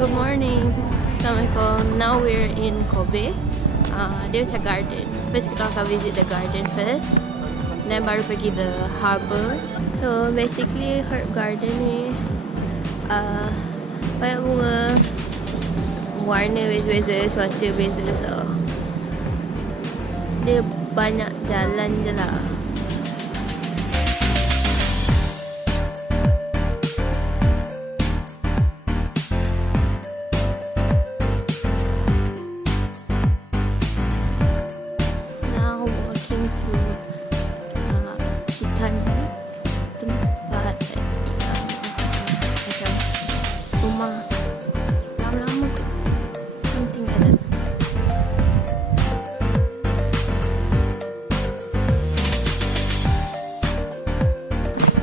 Good morning. Assalamualaikum. Now we're in Kobe. Dia macam garden. First kita akan visit the garden first. Then baru pergi the harbour. So basically herb garden ni banyak bunga, warna beza-beza, cuaca beza. So dia banyak jalan je lah.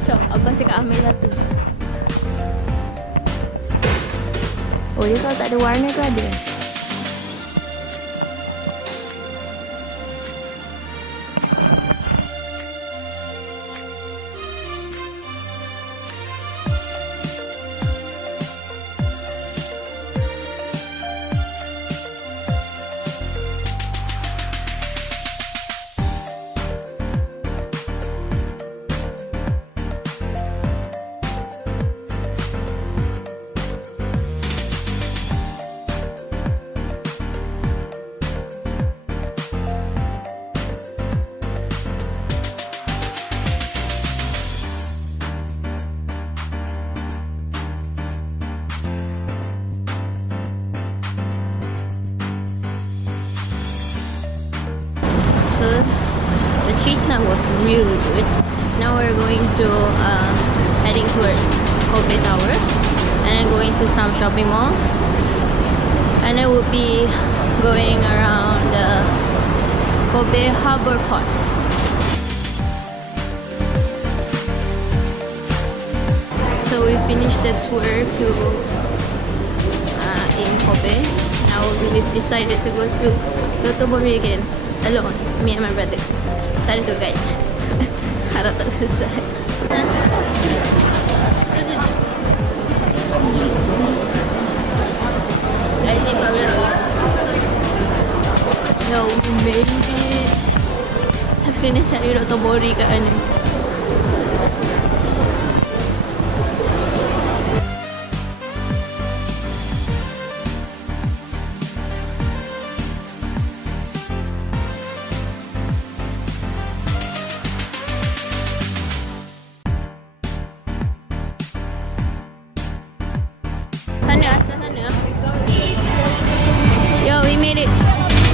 So, abang cakap ambil satu. Oh, dia kalau tak ada warna tu ada. So the treat now was really good. Now we're going to heading towards Kobe Tower and then going to some shopping malls, and then we'll be going around the Kobe Harbor Port. So we finished the tour to in Kobe. Now we've decided to go to Totobori again. Alone, me and my brother. Tak ada tour guide. Harap tak selesai. Rising 14. Yo, we made it. Tapi kena cari Dr. Bori kat mana. Sana. Yo, we made it.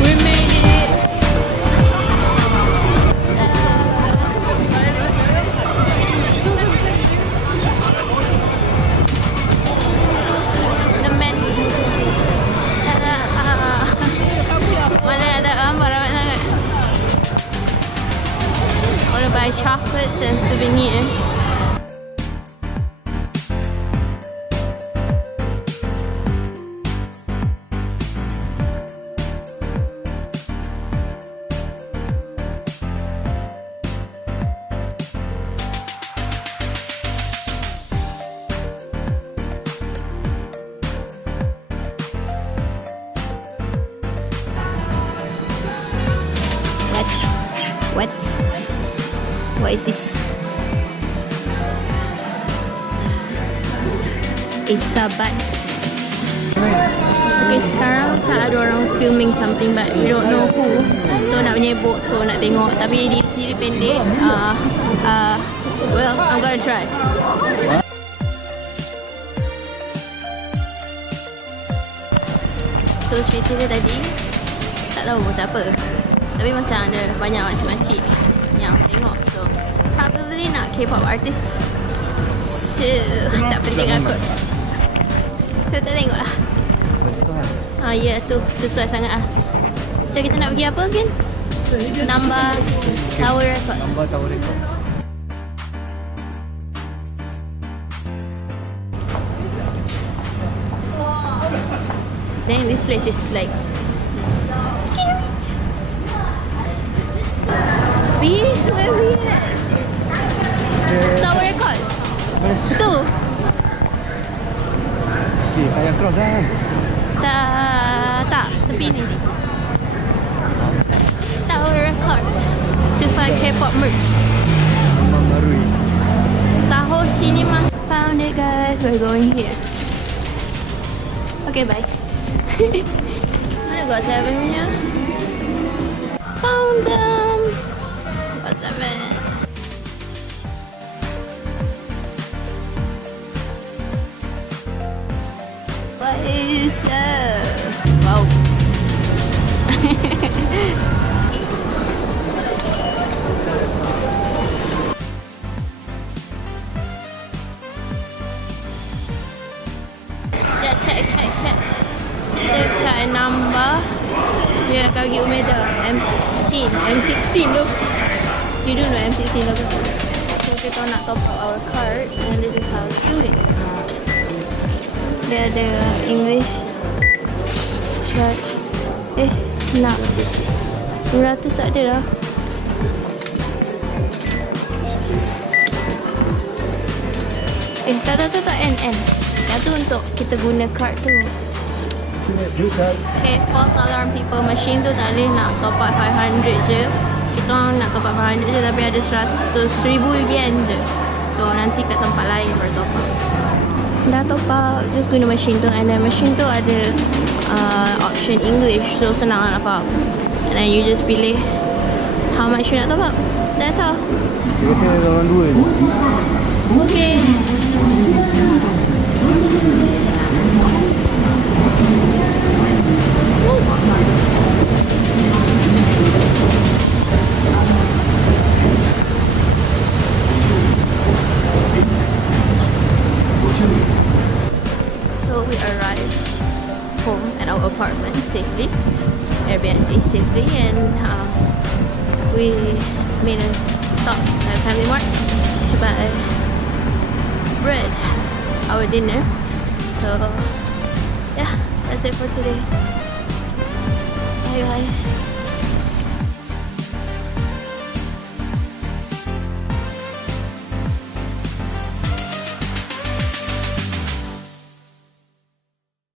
We made it. The man. Mana ada gambar ramai sangat. I want to buy chocolates and souvenirs. What? What is this? Isabat. Okay, sekarang macam ada orang filming something but we don't know who. So nak menyebut, so nak tengok. Tapi dia sendiri pendek. Well, I'm gonna try. So cerita dia tadi tak tahu siapa. Tapi macam ada banyak makcik-makcik yang tengok. So probably not K-pop artist. So tak penting lah kot. So tak tengok lah. Ya tu sesuai sangat lah. So kita nak pergi apa again? Nambah Tower Record. Nambah Tower Record. Then this place is like where we at? Tower Record. Tu. Okay, yang terus kan? Tak, tepi ni. Tower Records to find K-pop merch. Memang baru. Tahu Cinema. Found it guys, we're going here. Okay, bye. Mana got 7 punya? Found them. Got 7. What is that? Wow. Check. Dekat number dia akan bagi medal M16 tu. You don't know M16 tu. So kita nak top up our card and this is how to do it. Dia ada English charge. Nak 200 ada dah. Tak NN. Itu untuk kita guna card tu. Okay, false alarm people. Machine tu tak boleh nak top up 500 je. Kita orang nak top up 500 je tapi ada 100,000 yen je. So nanti kat tempat lain baru top up. Dah top up, just guna machine tu. And then machine tu ada option English. So senang nak faham. And then you just pilih how much you nak top up. That's all. Dia kata dalam 2 je. Okay. So we arrived home at our apartment safely, Airbnb safely, and we made a stop at Family Mart to buy bread, our dinner. So yeah, that's it for today. Bye guys.